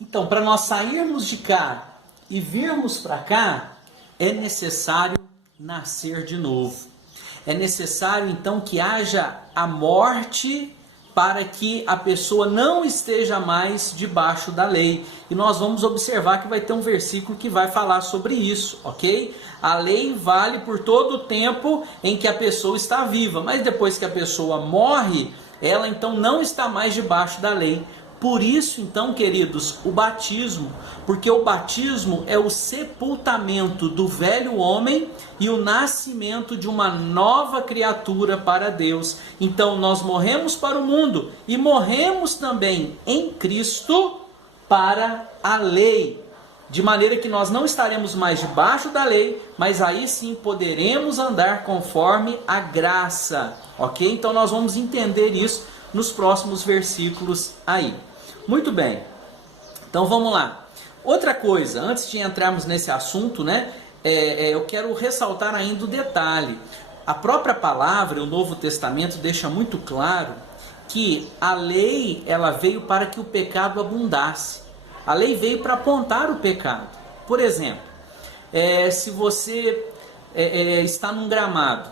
Então, para nós sairmos de cá e virmos para cá, é necessário nascer de novo. É necessário, então, que haja a morte para que a pessoa não esteja mais debaixo da lei. E nós vamos observar que vai ter um versículo que vai falar sobre isso, ok? A lei vale por todo o tempo em que a pessoa está viva, mas depois que a pessoa morre, ela então não está mais debaixo da lei. Por isso, então, queridos, o batismo, porque o batismo é o sepultamento do velho homem e o nascimento de uma nova criatura para Deus. Então, nós morremos para o mundo e morremos também em Cristo para a lei, de maneira que nós não estaremos mais debaixo da lei, mas aí sim poderemos andar conforme a graça, ok? Então, nós vamos entender isso nos próximos versículos aí. Muito bem, então vamos lá. Outra coisa, antes de entrarmos nesse assunto, né, eu quero ressaltar ainda o detalhe. A própria palavra, o Novo Testamento, deixa muito claro que a lei ela veio para que o pecado abundasse. A lei veio para apontar o pecado. Por exemplo, se você está num gramado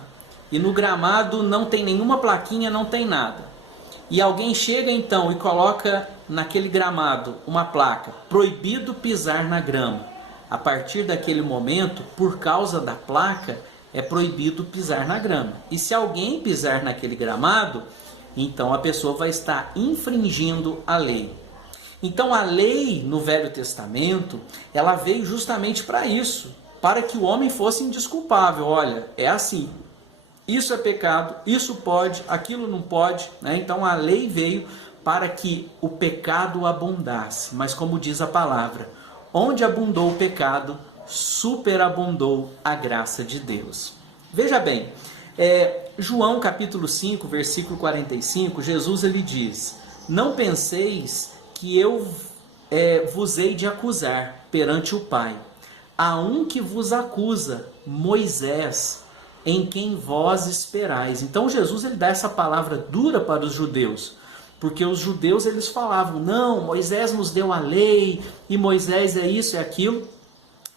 e no gramado não tem nenhuma plaquinha, não tem nada. E alguém chega então e coloca naquele gramado uma placa, proibido pisar na grama. A partir daquele momento, por causa da placa, é proibido pisar na grama. E se alguém pisar naquele gramado, então a pessoa vai estar infringindo a lei. Então a lei no Velho Testamento, ela veio justamente para isso, para que o homem fosse indesculpável. Olha, é assim. Isso é pecado, isso pode, aquilo não pode, né? Então a lei veio para que o pecado abundasse. Mas como diz a palavra, onde abundou o pecado, superabundou a graça de Deus. Veja bem, João capítulo 5, versículo 45, Jesus ele diz: não penseis que eu vos hei de acusar perante o Pai. Há um que vos acusa, Moisés, em quem vós esperais. Então Jesus ele dá essa palavra dura para os judeus, porque os judeus eles falavam, não, Moisés nos deu a lei, e Moisés é isso, é aquilo.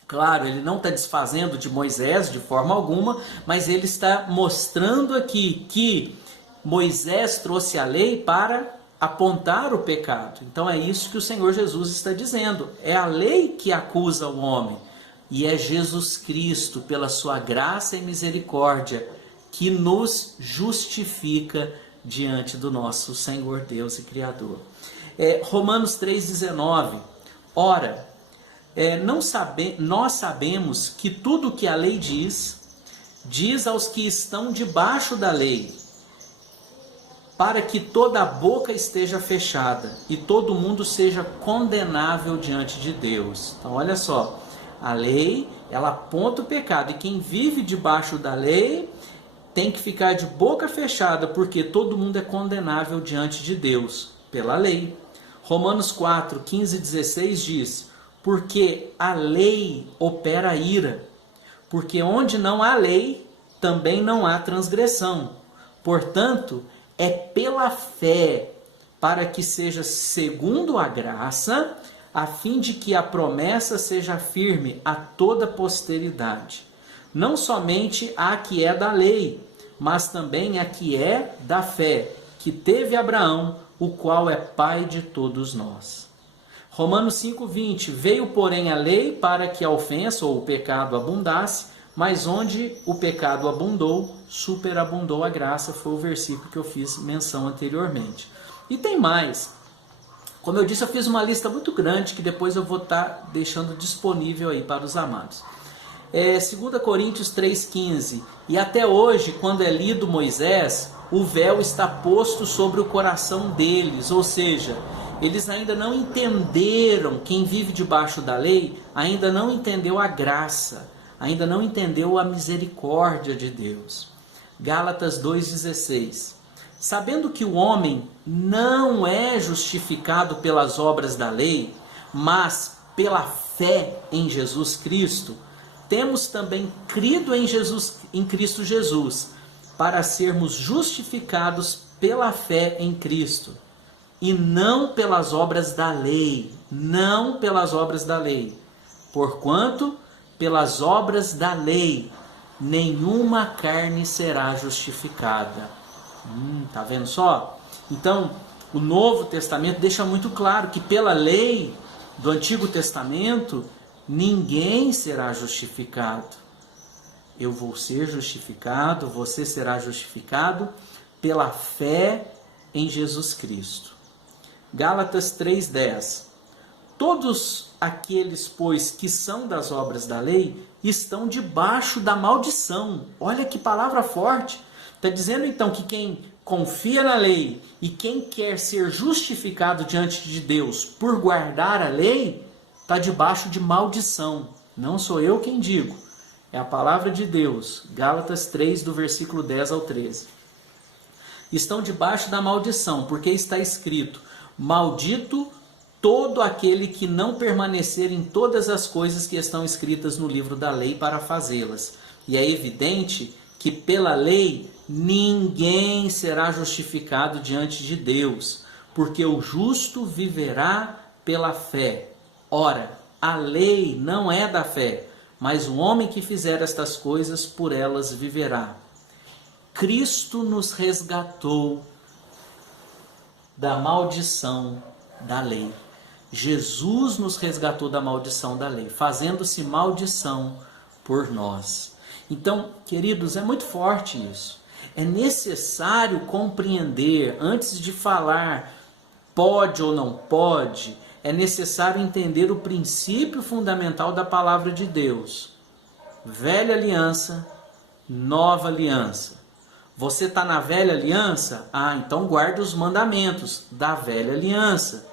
Claro, ele não está desfazendo de Moisés de forma alguma, mas ele está mostrando aqui que Moisés trouxe a lei para apontar o pecado. Então é isso que o Senhor Jesus está dizendo, é a lei que acusa o homem. E é Jesus Cristo, pela sua graça e misericórdia, que nos justifica diante do nosso Senhor Deus e Criador. Romanos 3,19. Ora, nós sabemos que tudo o que a lei diz aos que estão debaixo da lei, para que toda a boca esteja fechada e todo mundo seja condenável diante de Deus. Então olha só. A lei, ela aponta o pecado, e quem vive debaixo da lei tem que ficar de boca fechada, porque todo mundo é condenável diante de Deus, pela lei. Romanos 4, 15 e 16 diz, porque a lei opera a ira, porque onde não há lei, também não há transgressão. Portanto, é pela fé, para que seja segundo a graça, a fim de que a promessa seja firme a toda posteridade. Não somente a que é da lei, mas também a que é da fé, que teve Abraão, o qual é pai de todos nós. Romanos 5,20, veio porém a lei para que a ofensa ou o pecado abundasse, mas onde o pecado abundou, superabundou a graça, foi o versículo que eu fiz menção anteriormente. E tem mais. Como eu disse, eu fiz uma lista muito grande que depois eu vou estar deixando disponível aí para os amados. 2 Coríntios 3,15. E até hoje, quando é lido Moisés, o véu está posto sobre o coração deles. Ou seja, eles ainda não entenderam, quem vive debaixo da lei, ainda não entendeu a graça, ainda não entendeu a misericórdia de Deus. Gálatas 2,16. Sabendo que o homem não é justificado pelas obras da lei, mas pela fé em Jesus Cristo, temos também crido em Cristo Jesus, para sermos justificados pela fé em Cristo. e não pelas obras da lei, não pelas obras da lei. Porquanto, pelas obras da lei, nenhuma carne será justificada. Tá vendo só? Então, o Novo Testamento deixa muito claro que pela lei do Antigo Testamento, ninguém será justificado. Eu vou ser justificado, você será justificado pela fé em Jesus Cristo. Gálatas 3:10. Todos aqueles, pois, que são das obras da lei, estão debaixo da maldição. Olha que palavra forte. Está dizendo então que quem confia na lei e quem quer ser justificado diante de Deus por guardar a lei, está debaixo de maldição. Não sou eu quem digo. É a palavra de Deus. Gálatas 3, do versículo 10 ao 13. Estão debaixo da maldição, porque está escrito: maldito todo aquele que não permanecer em todas as coisas que estão escritas no livro da lei para fazê-las. E é evidente que pela lei ninguém será justificado diante de Deus, porque o justo viverá pela fé. Ora, a lei não é da fé, mas o homem que fizer estas coisas, por elas viverá. Cristo nos resgatou da maldição da lei. Jesus nos resgatou da maldição da lei, fazendo-se maldição por nós. Então, queridos, é muito forte isso. É necessário compreender, antes de falar pode ou não pode, é necessário entender o princípio fundamental da palavra de Deus. Velha aliança, nova aliança. Você está na velha aliança? Então guarde os mandamentos da velha aliança.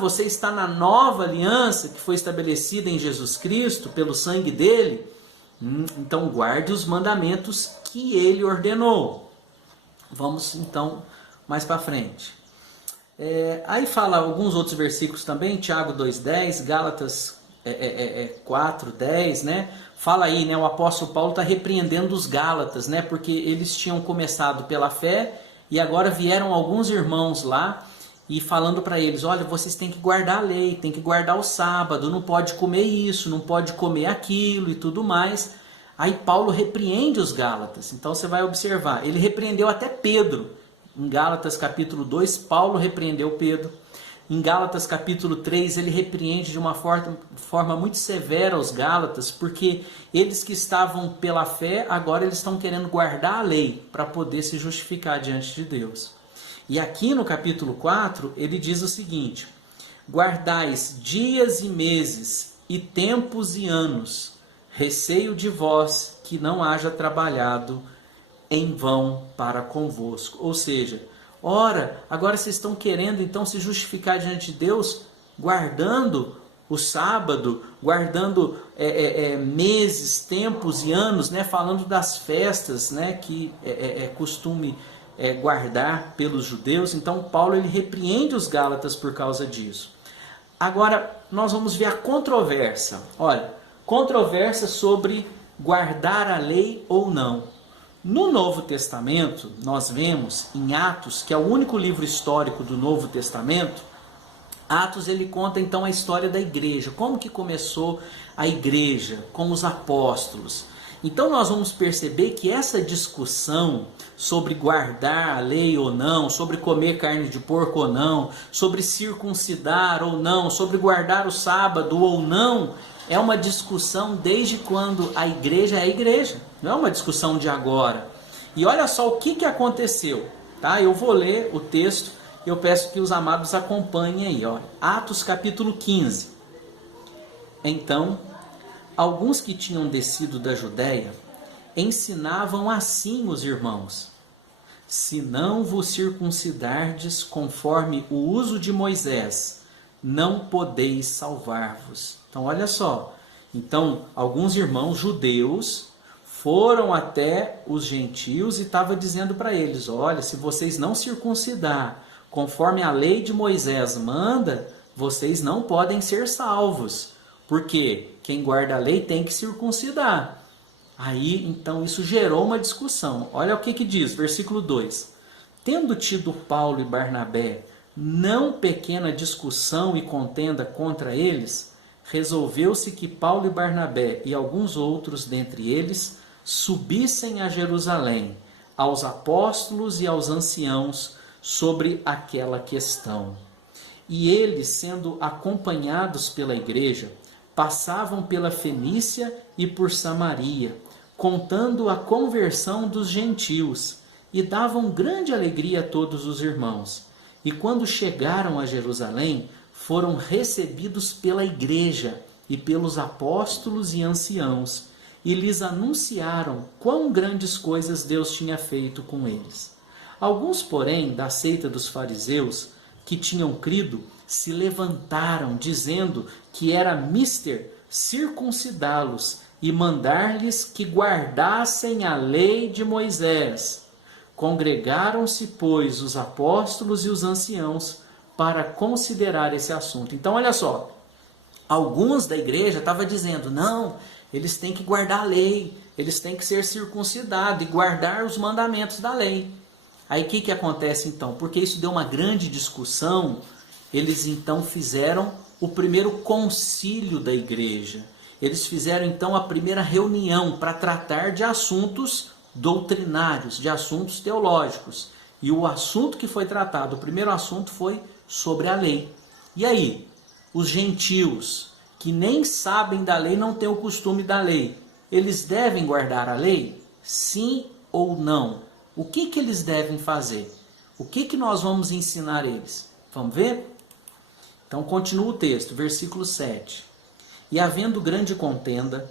Você está na nova aliança que foi estabelecida em Jesus Cristo, pelo sangue dele? Então guarde os mandamentos que ele ordenou. Vamos então mais para frente. Aí fala alguns outros versículos também, Tiago 2,10, Gálatas 4,10, né? Fala aí, né? O apóstolo Paulo está repreendendo os Gálatas, né? Porque eles tinham começado pela fé e agora vieram alguns irmãos lá e falando para eles: olha, vocês têm que guardar a lei, têm que guardar o sábado, não pode comer isso, não pode comer aquilo e tudo mais. Aí Paulo repreende os Gálatas. Então você vai observar, ele repreendeu até Pedro. Em Gálatas capítulo 2, Paulo repreendeu Pedro. Em Gálatas capítulo 3, ele repreende de uma forma muito severa os Gálatas, porque eles que estavam pela fé, agora eles estão querendo guardar a lei para poder se justificar diante de Deus. E aqui no capítulo 4, ele diz o seguinte: guardais dias e meses, e tempos e anos, receio de vós que não haja trabalhado em vão para convosco. Ou seja, ora, agora vocês estão querendo então se justificar diante de Deus, guardando o sábado, guardando meses, tempos e anos, né? Falando das festas, né? Que é costume guardar pelos judeus. Então Paulo ele repreende os Gálatas por causa disso. Agora nós vamos ver a controvérsia. Olha, controvérsia sobre guardar a lei ou não. No Novo Testamento, nós vemos em Atos, que é o único livro histórico do Novo Testamento, Atos ele conta então a história da igreja, como que começou a igreja, com os apóstolos. Então nós vamos perceber que essa discussão sobre guardar a lei ou não, sobre comer carne de porco ou não, sobre circuncidar ou não, sobre guardar o sábado ou não, é uma discussão desde quando a igreja é a igreja, não é uma discussão de agora. E olha só o que aconteceu, tá? Eu vou ler o texto e eu peço que os amados acompanhem aí, ó. Atos capítulo 15. Então, alguns que tinham descido da Judéia ensinavam assim os irmãos: se não vos circuncidardes conforme o uso de Moisés, não podeis salvar-vos. Então olha só, então alguns irmãos judeus foram até os gentios e estavam dizendo para eles: olha, se vocês não circuncidar conforme a lei de Moisés manda, vocês não podem ser salvos, porque quem guarda a lei tem que circuncidar. Aí então isso gerou uma discussão. Olha o que diz, versículo 2: tendo tido Paulo e Barnabé não pequena discussão e contenda contra eles, resolveu-se que Paulo e Barnabé e alguns outros dentre eles subissem a Jerusalém, aos apóstolos e aos anciãos, sobre aquela questão. E eles, sendo acompanhados pela igreja, passavam pela Fenícia e por Samaria, contando a conversão dos gentios, e davam grande alegria a todos os irmãos. E quando chegaram a Jerusalém, foram recebidos pela igreja e pelos apóstolos e anciãos, e lhes anunciaram quão grandes coisas Deus tinha feito com eles. Alguns, porém, da seita dos fariseus, que tinham crido, se levantaram, dizendo que era mister circuncidá-los e mandar-lhes que guardassem a lei de Moisés. Congregaram-se, pois, os apóstolos e os anciãos para considerar esse assunto. Então, olha só, alguns da igreja estavam dizendo, não, eles têm que guardar a lei, eles têm que ser circuncidados e guardar os mandamentos da lei. Aí o que acontece então? Porque isso deu uma grande discussão, eles então fizeram o primeiro concílio da igreja. Eles fizeram então a primeira reunião para tratar de assuntos doutrinários, de assuntos teológicos. E o assunto que foi tratado, o primeiro assunto foi sobre a lei. E aí, os gentios que nem sabem da lei, não têm o costume da lei, eles devem guardar a lei? Sim ou não? O que eles devem fazer? O que nós vamos ensinar eles? Vamos ver? Então continua o texto, versículo 7. E havendo grande contenda,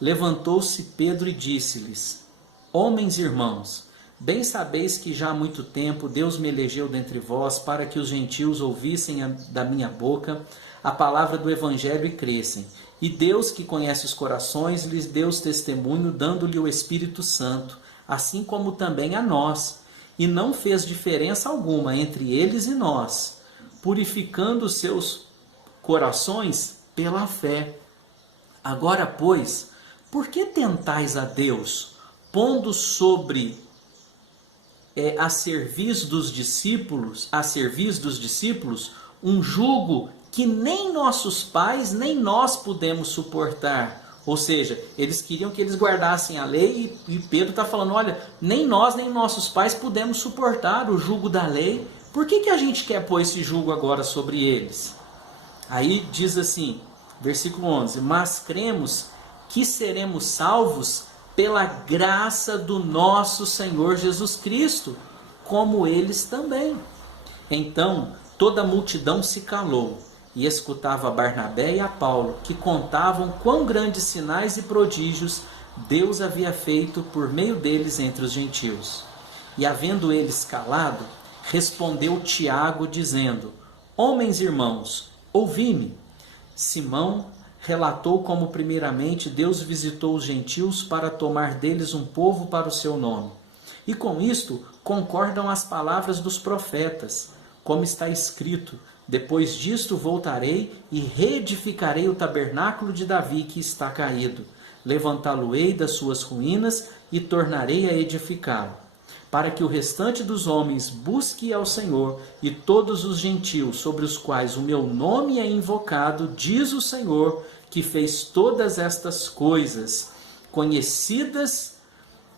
levantou-se Pedro e disse-lhes, homens e irmãos, bem sabeis que já há muito tempo Deus me elegeu dentre vós para que os gentios ouvissem da minha boca a palavra do evangelho e crescem. E Deus, que conhece os corações, lhes deu testemunho, dando-lhe o Espírito Santo, assim como também a nós, e não fez diferença alguma entre eles e nós, purificando os seus corações pela fé. Agora, pois, por que tentais a Deus, pondo sobre a serviço dos discípulos, um jugo que nem nossos pais, nem nós pudemos suportar? Ou seja, eles queriam que eles guardassem a lei e Pedro está falando, olha, nem nós, nem nossos pais pudemos suportar o jugo da lei. Por que a gente quer pôr esse jugo agora sobre eles? Aí diz assim, versículo 11, mas cremos que seremos salvos pela graça do nosso Senhor Jesus Cristo, como eles também. Então toda a multidão se calou e escutava a Barnabé e a Paulo, que contavam quão grandes sinais e prodígios Deus havia feito por meio deles entre os gentios. E havendo eles calado, respondeu Tiago, dizendo, homens e irmãos, ouvi-me. Simão relatou como primeiramente Deus visitou os gentios para tomar deles um povo para o seu nome. E com isto concordam as palavras dos profetas, como está escrito, depois disto voltarei e reedificarei o tabernáculo de Davi que está caído. Levantá-lo-ei das suas ruínas e tornarei a edificá-lo, para que o restante dos homens busque ao Senhor, e todos os gentios sobre os quais o meu nome é invocado, diz o Senhor, que fez todas estas coisas, conhecidas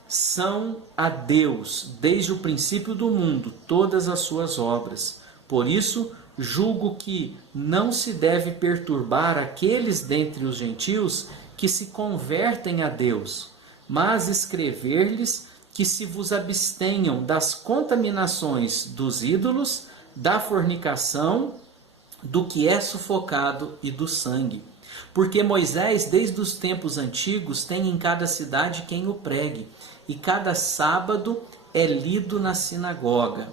são a Deus, desde o princípio do mundo, todas as suas obras. Por isso, julgo que não se deve perturbar aqueles dentre os gentios que se convertem a Deus, mas escrever-lhes que se vos abstenham das contaminações dos ídolos, da fornicação, do que é sufocado e do sangue. Porque Moisés, desde os tempos antigos, tem em cada cidade quem o pregue, e cada sábado é lido na sinagoga.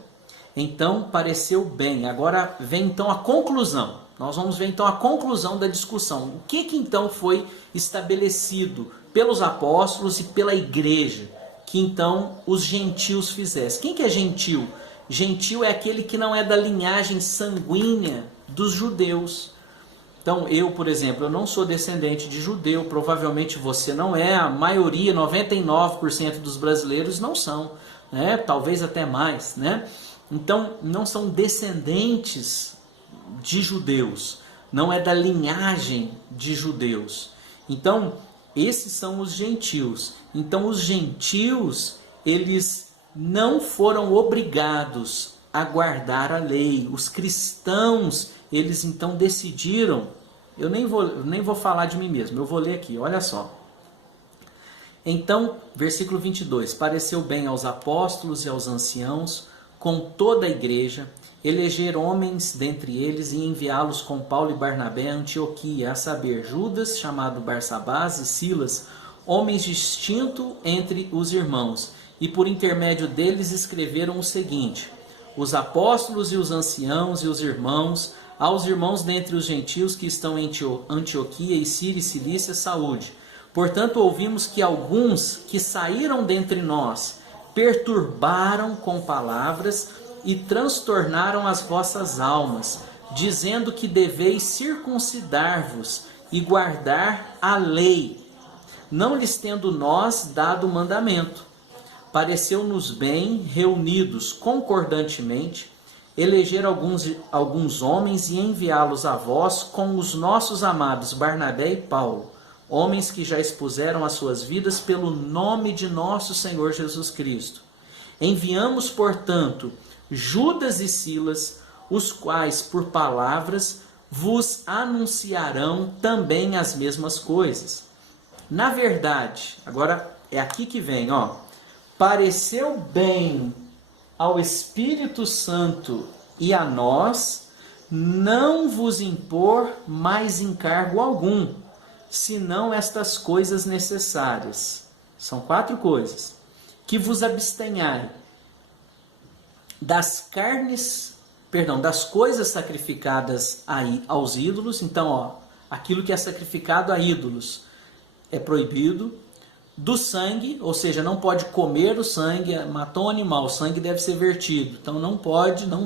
Então pareceu bem. Agora vem então a conclusão. Nós vamos ver então a conclusão da discussão. O que então foi estabelecido pelos apóstolos e pela igreja, que então os gentios fizessem? Quem que é gentil? Gentil é aquele que não é da linhagem sanguínea dos judeus. Então eu, por exemplo, eu não sou descendente de judeu, provavelmente você não é, a maioria, 99% dos brasileiros não são, né? Talvez até mais, né? Então, não são descendentes de judeus, não é da linhagem de judeus. Então, esses são os gentios. Então, os gentios, eles não foram obrigados a guardar a lei. Os cristãos, eles então decidiram, eu nem vou falar de mim mesmo, eu vou ler aqui, olha só. Então, versículo 22, pareceu bem aos apóstolos e aos anciãos, com toda a igreja, eleger homens dentre eles e enviá-los com Paulo e Barnabé a Antioquia, a saber, Judas, chamado Barsabás, e Silas, homens distintos entre os irmãos, e por intermédio deles escreveram o seguinte: os apóstolos e os anciãos e os irmãos, aos irmãos dentre os gentios que estão em Antioquia e Síria e Cilícia, saúde. Portanto, ouvimos que alguns que saíram dentre nós perturbaram com palavras e transtornaram as vossas almas, dizendo que deveis circuncidar-vos e guardar a lei, não lhes tendo nós dado mandamento. Pareceu-nos bem, reunidos concordantemente, eleger alguns homens e enviá-los a vós com os nossos amados Barnabé e Paulo, homens que já expuseram as suas vidas pelo nome de nosso Senhor Jesus Cristo. Enviamos, portanto, Judas e Silas, os quais, por palavras, vos anunciarão também as mesmas coisas. Na verdade, agora é aqui que vem, ó. Pareceu bem ao Espírito Santo e a nós não vos impor mais encargo algum, senão estas coisas necessárias. São 4 coisas. Que vos abstenhai das coisas sacrificadas aos ídolos. Então, ó, aquilo que é sacrificado a ídolos é proibido. Do sangue, ou seja, não pode comer o sangue, matou um animal, o sangue deve ser vertido. Então não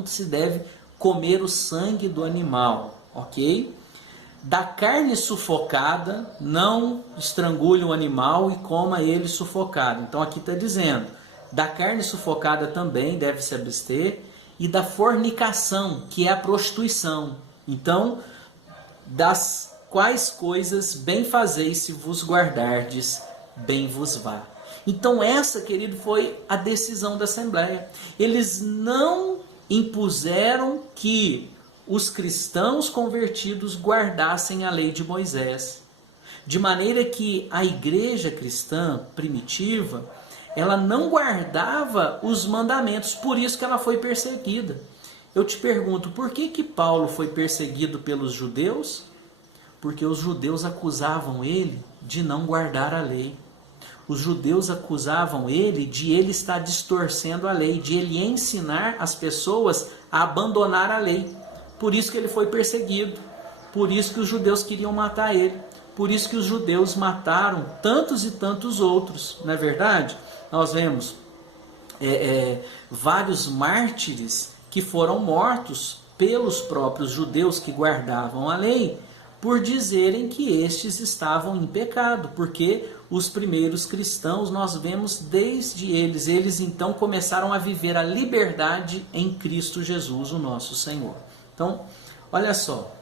se deve comer o sangue do animal, ok? Da carne sufocada, não estrangule o animal e coma ele sufocado. Então aqui está dizendo, da carne sufocada também deve se abster, e da fornicação, que é a prostituição. Então, das quais coisas bem fazeis se vos guardardes, bem vos vá. Então essa, querido, foi a decisão da Assembleia. Eles não impuseram que os cristãos convertidos guardassem a lei de Moisés. De maneira que a igreja cristã primitiva, ela não guardava os mandamentos, por isso que ela foi perseguida. Eu te pergunto, por que Paulo foi perseguido pelos judeus? Porque os judeus acusavam ele de não guardar a lei. Os judeus acusavam ele de ele estar distorcendo a lei, de ele ensinar as pessoas a abandonar a lei. Por isso que ele foi perseguido. Por isso que os judeus queriam matar ele. Por isso que os judeus mataram tantos e tantos outros. Não é verdade? Nós vemos vários mártires que foram mortos pelos próprios judeus que guardavam a lei, por dizerem que estes estavam em pecado, porque os primeiros cristãos, nós vemos desde eles então começaram a viver a liberdade em Cristo Jesus, o nosso Senhor. Então, olha só,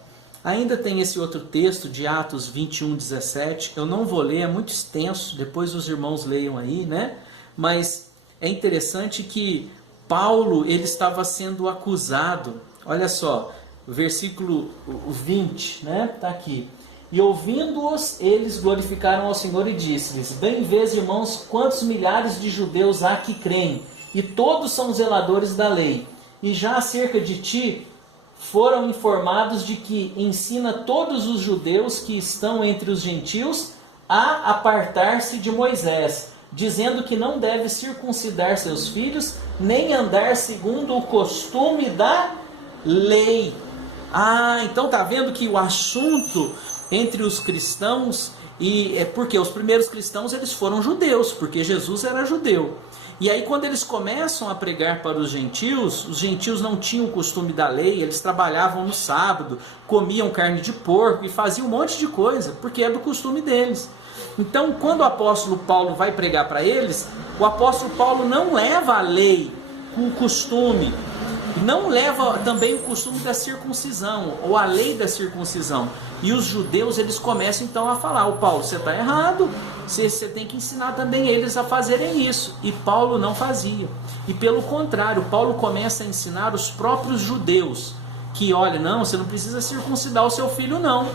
ainda tem esse outro texto de Atos 21, 17, eu não vou ler, é muito extenso, depois os irmãos leiam aí, né? Mas é interessante que Paulo, ele estava sendo acusado, olha só, versículo 20, né? Está aqui. E ouvindo-os, eles glorificaram ao Senhor e disse-lhes: bem vês, irmãos, quantos milhares de judeus há que creem, e todos são zeladores da lei. E já acerca de ti foram informados de que ensina todos os judeus que estão entre os gentios a apartar-se de Moisés, dizendo que não deve circuncidar seus filhos, nem andar segundo o costume da lei. Então tá vendo que o assunto entre os cristãos, e é porque os primeiros cristãos eles foram judeus, porque Jesus era judeu. E aí quando eles começam a pregar para os gentios não tinham o costume da lei, eles trabalhavam no sábado, comiam carne de porco e faziam um monte de coisa, porque é do costume deles. Então quando o apóstolo Paulo vai pregar para eles, o apóstolo Paulo não leva a lei, o costume, Não leva também o costume da circuncisão, ou a lei da circuncisão. E os judeus, eles começam então a falar: o Paulo, você está errado, você tem que ensinar também eles a fazerem isso. E Paulo não fazia. E pelo contrário, Paulo começa a ensinar os próprios judeus, que olha, não, você não precisa circuncidar o seu filho não.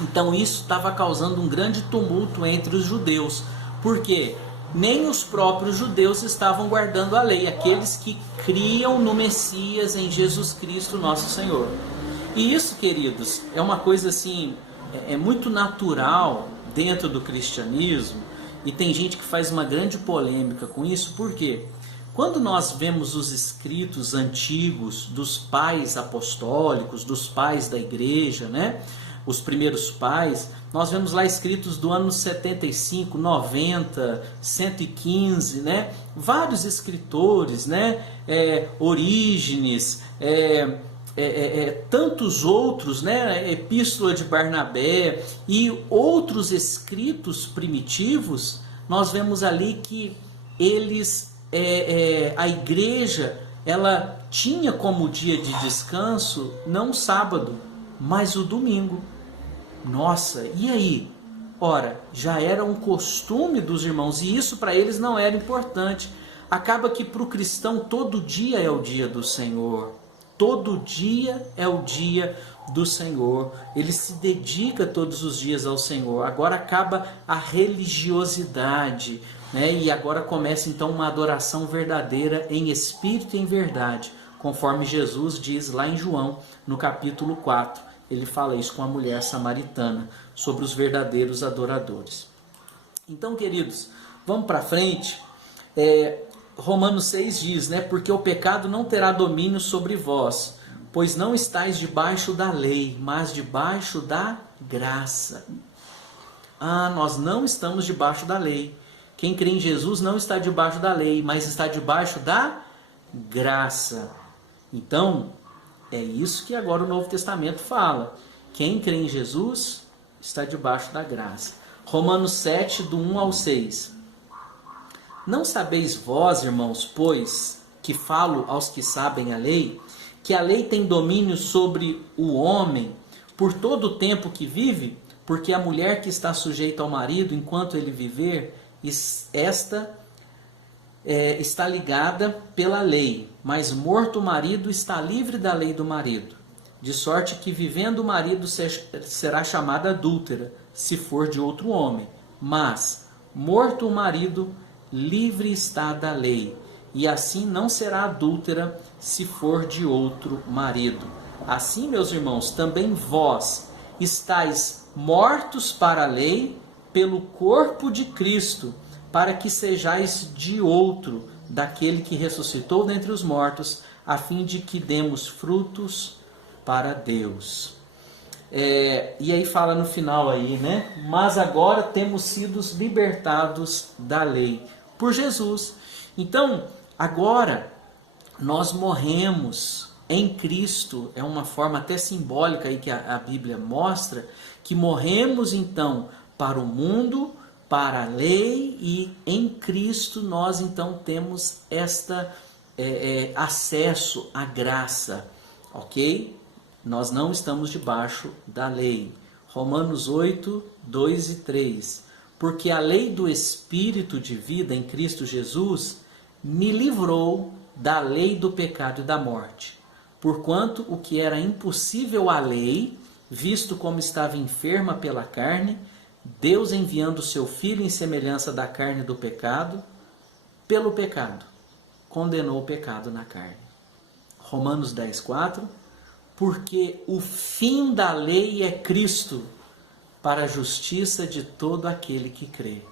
Então isso estava causando um grande tumulto entre os judeus. Por quê? Nem os próprios judeus estavam guardando a lei, aqueles que criam no Messias, em Jesus Cristo nosso Senhor. E isso, queridos, é uma coisa assim, é muito natural dentro do cristianismo, e tem gente que faz uma grande polêmica com isso. Por quê? Quando nós vemos os escritos antigos dos pais apostólicos, dos pais da igreja, né? Os primeiros pais, nós vemos lá escritos do ano 75, 90, 115, né? Vários escritores, né? Orígenes, tantos outros, né? Epístola de Barnabé e outros escritos primitivos, nós vemos ali que eles, a igreja, ela tinha como dia de descanso não o sábado, mas o domingo. Nossa, e aí? Ora, já era um costume dos irmãos, e isso para eles não era importante. Acaba que para o cristão todo dia é o dia do Senhor. Todo dia é o dia do Senhor. Ele se dedica todos os dias ao Senhor. Agora acaba a religiosidade, né? E agora começa então uma adoração verdadeira em espírito e em verdade, conforme Jesus diz lá em João, no capítulo 4. Ele fala isso com a mulher samaritana, sobre os verdadeiros adoradores. Então, queridos, vamos para frente. Romanos 6 diz, né? Porque o pecado não terá domínio sobre vós, pois não estáis debaixo da lei, mas debaixo da graça. Nós não estamos debaixo da lei. Quem crê em Jesus não está debaixo da lei, mas está debaixo da graça. Então, é isso que agora o Novo Testamento fala. Quem crê em Jesus está debaixo da graça. Romanos 7, do 1 ao 6. Não sabeis vós, irmãos, pois, que falo aos que sabem a lei, que a lei tem domínio sobre o homem por todo o tempo que vive? Porque a mulher que está sujeita ao marido enquanto ele viver, esta está ligada pela lei, mas morto o marido está livre da lei do marido. De sorte que vivendo o marido será chamada adúltera, se for de outro homem. Mas, morto o marido, livre está da lei, e assim não será adúltera se for de outro marido. Assim, meus irmãos, também vós estáis mortos para a lei pelo corpo de Cristo, para que sejais de outro, daquele que ressuscitou dentre os mortos, a fim de que demos frutos para Deus. E aí fala no final aí, né? Mas agora temos sido libertados da lei por Jesus. Então, agora nós morremos em Cristo. É uma forma até simbólica aí que a Bíblia mostra, que morremos então para o mundo, para a lei, e em Cristo nós então temos acesso à graça, ok? Nós não estamos debaixo da lei. Romanos 8, 2 e 3. Porque a lei do Espírito de vida em Cristo Jesus me livrou da lei do pecado e da morte. Porquanto o que era impossível à lei, visto como estava enferma pela carne, Deus enviando o seu Filho em semelhança da carne do pecado, pelo pecado, condenou o pecado na carne. Romanos 10, 4. Porque o fim da lei é Cristo, para a justiça de todo aquele que crê.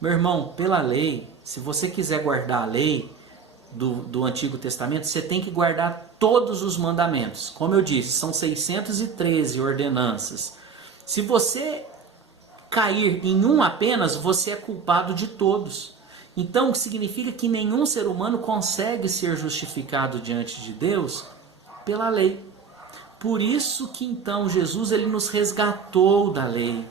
Meu irmão, pela lei, se você quiser guardar a lei do Antigo Testamento, você tem que guardar todos os mandamentos. Como eu disse, são 613 ordenanças. Se você cair em um apenas, você é culpado de todos. Então, significa que nenhum ser humano consegue ser justificado diante de Deus pela lei. Por isso que então Jesus ele nos resgatou da lei.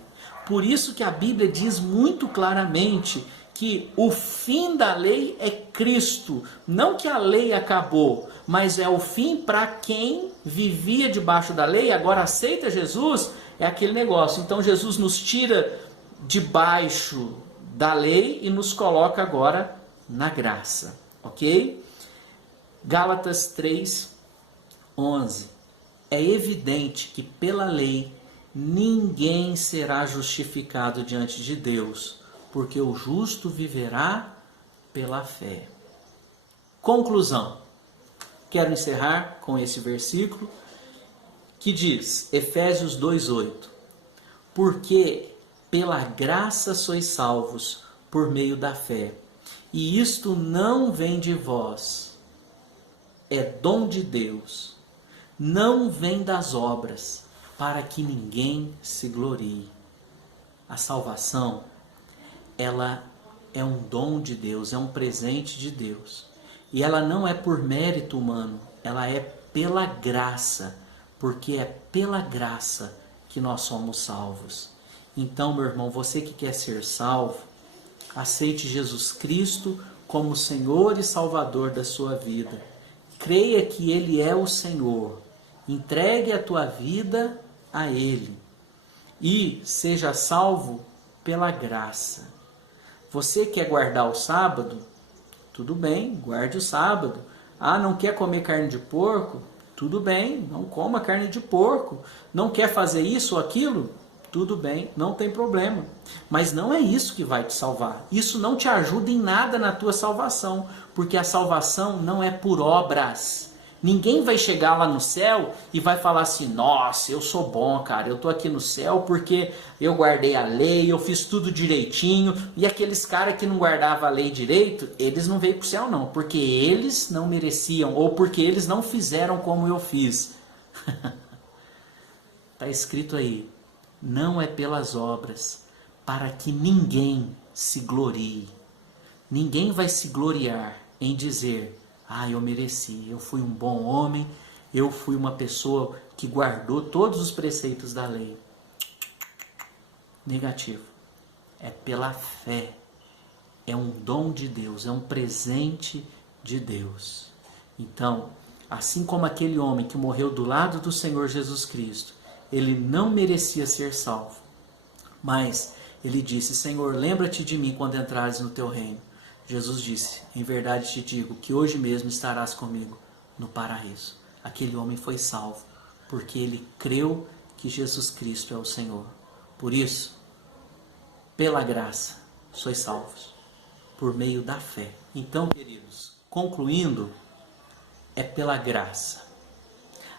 Por isso que a Bíblia diz muito claramente que o fim da lei é Cristo. Não que a lei acabou, mas é o fim para quem vivia debaixo da lei, agora aceita Jesus, é aquele negócio. Então Jesus nos tira debaixo da lei e nos coloca agora na graça, ok? Gálatas 3:11. É evidente que pela lei ninguém será justificado diante de Deus, porque o justo viverá pela fé. Conclusão. Quero encerrar com esse versículo que diz, Efésios 2:8. Porque pela graça sois salvos por meio da fé, e isto não vem de vós, é dom de Deus, não vem das obras, para que ninguém se glorie. A salvação, ela é um dom de Deus, é um presente de Deus. E ela não é por mérito humano, ela é pela graça, porque é pela graça que nós somos salvos. Então, meu irmão, você que quer ser salvo, aceite Jesus Cristo como Senhor e Salvador da sua vida. Creia que Ele é o Senhor. Entregue a tua vida a Ele. E seja salvo pela graça. Você quer guardar o sábado? Tudo bem, guarde o sábado. Ah, não quer comer carne de porco? Tudo bem, não coma carne de porco. Não quer fazer isso ou aquilo? Tudo bem, não tem problema. Mas não é isso que vai te salvar. Isso não te ajuda em nada na tua salvação, porque a salvação não é por obras. Ninguém vai chegar lá no céu e vai falar assim, nossa, eu sou bom, cara, eu tô aqui no céu porque eu guardei a lei, eu fiz tudo direitinho. E aqueles caras que não guardavam a lei direito, eles não veio pro céu não, porque eles não mereciam, ou porque eles não fizeram como eu fiz. Tá escrito aí, não é pelas obras, para que ninguém se glorie. Ninguém vai se gloriar em dizer, ah, eu mereci, eu fui um bom homem, eu fui uma pessoa que guardou todos os preceitos da lei. Negativo. É pela fé. É um dom de Deus, é um presente de Deus. Então, assim como aquele homem que morreu do lado do Senhor Jesus Cristo, ele não merecia ser salvo. Mas ele disse, Senhor, lembra-te de mim quando entrares no teu reino. Jesus disse, em verdade te digo, que hoje mesmo estarás comigo no paraíso. Aquele homem foi salvo, porque ele creu que Jesus Cristo é o Senhor. Por isso, pela graça, sois salvos, por meio da fé. Então, queridos, concluindo, é pela graça.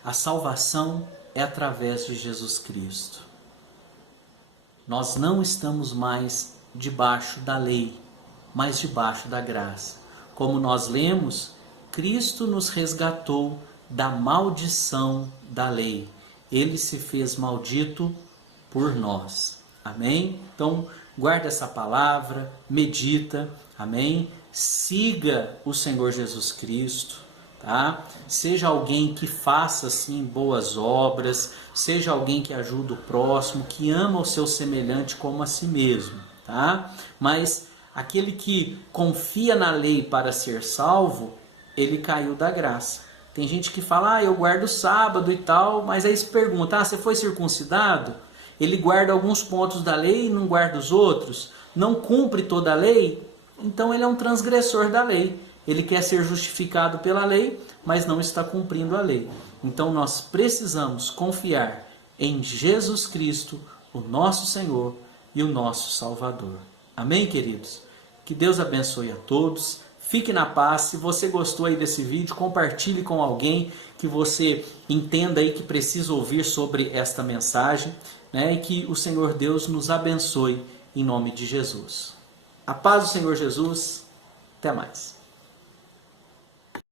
A salvação é através de Jesus Cristo. Nós não estamos mais debaixo da lei, mas debaixo da graça. Como nós lemos, Cristo nos resgatou da maldição da lei. Ele se fez maldito por nós. Amém? Então, guarda essa palavra, medita, amém? Siga o Senhor Jesus Cristo, tá? Seja alguém que faça, assim, boas obras, seja alguém que ajuda o próximo, que ama o seu semelhante como a si mesmo, tá? Mas aquele que confia na lei para ser salvo, ele caiu da graça. Tem gente que fala, eu guardo o sábado e tal, mas aí se pergunta, você foi circuncidado? Ele guarda alguns pontos da lei e não guarda os outros? Não cumpre toda a lei? Então ele é um transgressor da lei. Ele quer ser justificado pela lei, mas não está cumprindo a lei. Então nós precisamos confiar em Jesus Cristo, o nosso Senhor e o nosso Salvador. Amém, queridos? Que Deus abençoe a todos. Fique na paz. Se você gostou aí desse vídeo, compartilhe com alguém que você entenda aí que precisa ouvir sobre esta mensagem, né? E que o Senhor Deus nos abençoe em nome de Jesus. A paz do Senhor Jesus. Até mais.